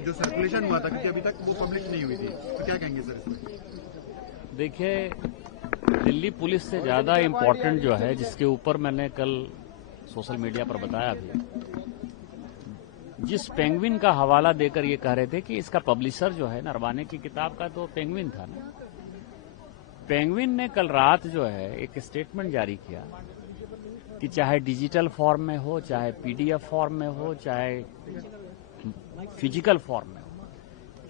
जो सर्कुलेशन हुआ था, क्योंकि अभी तक वो पब्लिश नहीं हुई थी, तो क्या कहेंगे सर इसमें? देखिए, दिल्ली पुलिस से ज्यादा इम्पोर्टेंट जो है, जिसके ऊपर मैंने कल सोशल मीडिया पर बताया भी, जिस पेंगुइन का हवाला देकर ये कह रहे थे कि इसका पब्लिशर जो है नरवाने की किताब का, तो पेंगुइन था ना। पेंगुइन ने कल रात जो है एक स्टेटमेंट जारी किया कि चाहे डिजिटल फॉर्म में हो, चाहे पीडीएफ फॉर्म में हो, चाहे फिजिकल फॉर्म में हो,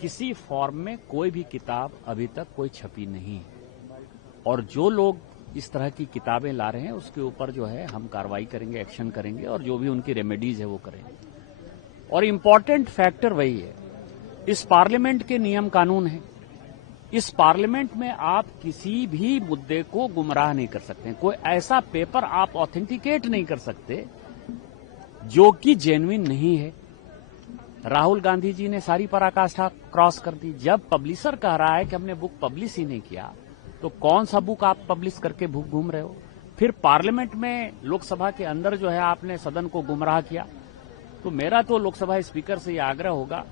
किसी फॉर्म में कोई भी किताब अभी तक कोई छपी नहीं है। और जो लोग इस तरह की किताबें ला रहे हैं उसके ऊपर जो है हम कार्रवाई करेंगे, एक्शन करेंगे, और जो भी उनकी रेमेडीज है वो करेंगे। और इम्पोर्टेंट फैक्टर वही है, इस पार्लियामेंट के नियम कानून है। इस पार्लियामेंट में आप किसी भी मुद्दे को गुमराह नहीं कर सकते। कोई ऐसा पेपर आप ऑथेंटिकेट नहीं कर सकते जो कि जेन्युइन नहीं है। राहुल गांधी जी ने सारी पराकाष्ठा क्रॉस कर दी। जब पब्लिशर कह रहा है कि हमने बुक पब्लिश ही नहीं किया, तो कौन सा बुक आप पब्लिश करके भूख घूम रहे हो? फिर पार्लियामेंट में, लोकसभा के अंदर जो है आपने सदन को गुमराह किया। तो मेरा तो लोकसभा स्पीकर से यह आग्रह होगा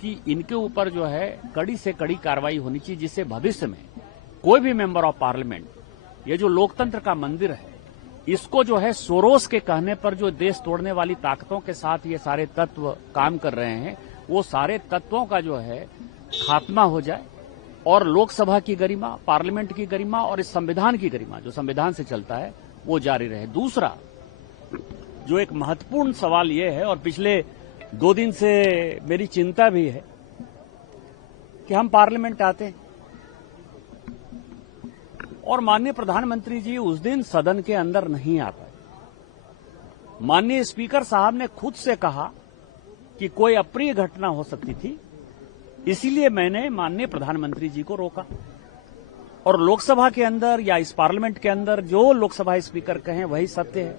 कि इनके ऊपर जो है कड़ी से कड़ी कार्रवाई होनी चाहिए, जिससे भविष्य में कोई भी मेंबर ऑफ पार्लियामेंट, ये जो लोकतंत्र का मंदिर है, इसको जो है सोरोस के कहने पर जो देश तोड़ने वाली ताकतों के साथ ये सारे तत्व काम कर रहे हैं, वो सारे तत्वों का जो है खात्मा हो जाए और लोकसभा की गरिमा, पार्लियामेंट की गरिमा और इस संविधान की गरिमा, जो संविधान से चलता है, वो जारी रहे। दूसरा जो एक महत्वपूर्ण सवाल ये है, और पिछले 2 दिन से मेरी चिंता भी है, कि हम पार्लियामेंट आते हैं और माननीय प्रधानमंत्री जी उस दिन सदन के अंदर नहीं आ पाए। माननीय स्पीकर साहब ने खुद से कहा कि कोई अप्रिय घटना हो सकती थी, इसीलिए मैंने माननीय प्रधानमंत्री जी को रोका। और लोकसभा के अंदर या इस पार्लियामेंट के अंदर जो लोकसभा स्पीकर कहें वही सत्य है।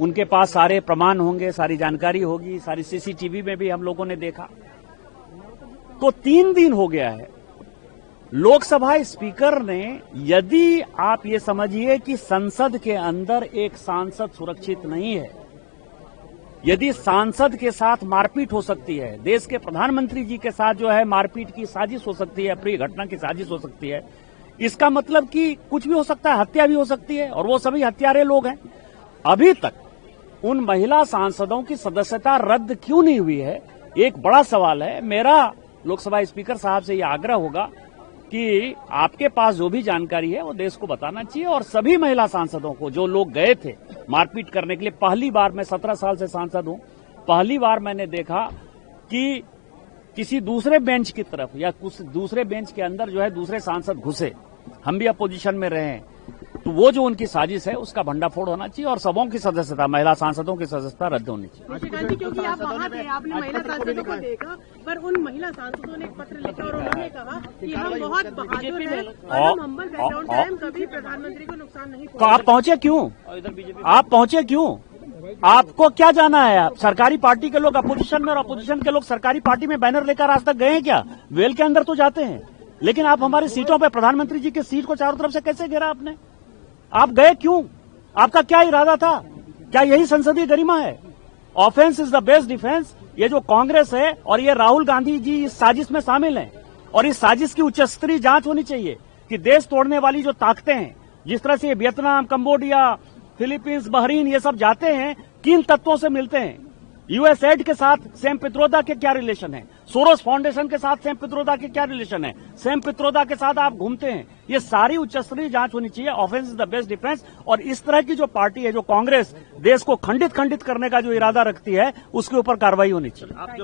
उनके पास सारे प्रमाण होंगे, सारी जानकारी होगी, सारी सीसीटीवी में भी हम लोगों ने देखा। तो 3 दिन हो गया है, लोकसभा स्पीकर ने, यदि आप ये समझिए कि संसद के अंदर एक सांसद सुरक्षित नहीं है, यदि सांसद के साथ मारपीट हो सकती है, देश के प्रधानमंत्री जी के साथ जो है मारपीट की साजिश हो सकती है, अप्रिय घटना की साजिश हो सकती है, इसका मतलब कि कुछ भी हो सकता है, हत्या भी हो सकती है, और वो सभी हत्यारे लोग हैं। अभी तक उन महिला सांसदों की सदस्यता रद्द क्यों नहीं हुई है, एक बड़ा सवाल है। मेरा लोकसभा स्पीकर साहब से यह आग्रह होगा कि आपके पास जो भी जानकारी है वो देश को बताना चाहिए, और सभी महिला सांसदों को, जो लोग गए थे मारपीट करने के लिए, पहली बार, मैं 17 साल से सांसद हूं, पहली बार मैंने देखा कि किसी दूसरे बेंच की तरफ या कुछ दूसरे बेंच के अंदर जो है दूसरे सांसद घुसे। हम भी अपोजिशन में रहे हैं, तो वो जो उनकी साजिश है उसका भंडाफोड़ होना चाहिए, और सबों की सदस्यता, महिला सांसदों की सदस्यता रद्द होनी चाहिए। क्योंकि आप वहाँ थे, आपने महिला सांसदों को देखा, पर उन महिला सांसदों ने एक पत्र लिखा और उन्होंने कहा कि हम बहुत बहादुर हैं और हम हम्बल बैकग्राउंड से हैं, कभी प्रधानमंत्री को नुकसान नहीं पहुंचाएंगे। आप पहुंचे क्यों? आप पहुंचे क्यों? आपको क्या जाना है? आप सरकारी पार्टी के लोग अपोजिशन में, और अपोजिशन के लोग सरकारी पार्टी में बैनर लेकर आज तक गए हैं क्या? वेल के अंदर तो जाते हैं, लेकिन आप हमारी सीटों पर, प्रधानमंत्री जी की सीट को चारों तरफ से कैसे घेरा आपने? आप गए क्यों? आपका क्या इरादा था? क्या यही संसदीय गरिमा है? Offence is the best defence. ये जो कांग्रेस है और ये राहुल गांधी जी इस साजिश में शामिल हैं, और इस साजिश की उच्चस्तरीय जांच होनी चाहिए कि देश तोड़ने वाली जो ताकतें हैं, जिस तरह से वियतनाम, कंबोडिया, फिलीपींस, बहरीन, ये सब जाते हैं, किन तत्वों से मिलते हैं? यूएसएड के साथ सैम पित्रोदा के क्या रिलेशन है? सोरोस फाउंडेशन के साथ सैम पित्रोदा के क्या रिलेशन है? सैम पित्रोदा के साथ आप घूमते हैं। ये सारी उच्चस्तरीय जांच होनी चाहिए। Offence is the best defence. और इस तरह की जो पार्टी है, जो कांग्रेस देश को खंडित करने का जो इरादा रखती है, उसके ऊपर कार्रवाई होनी चाहिए।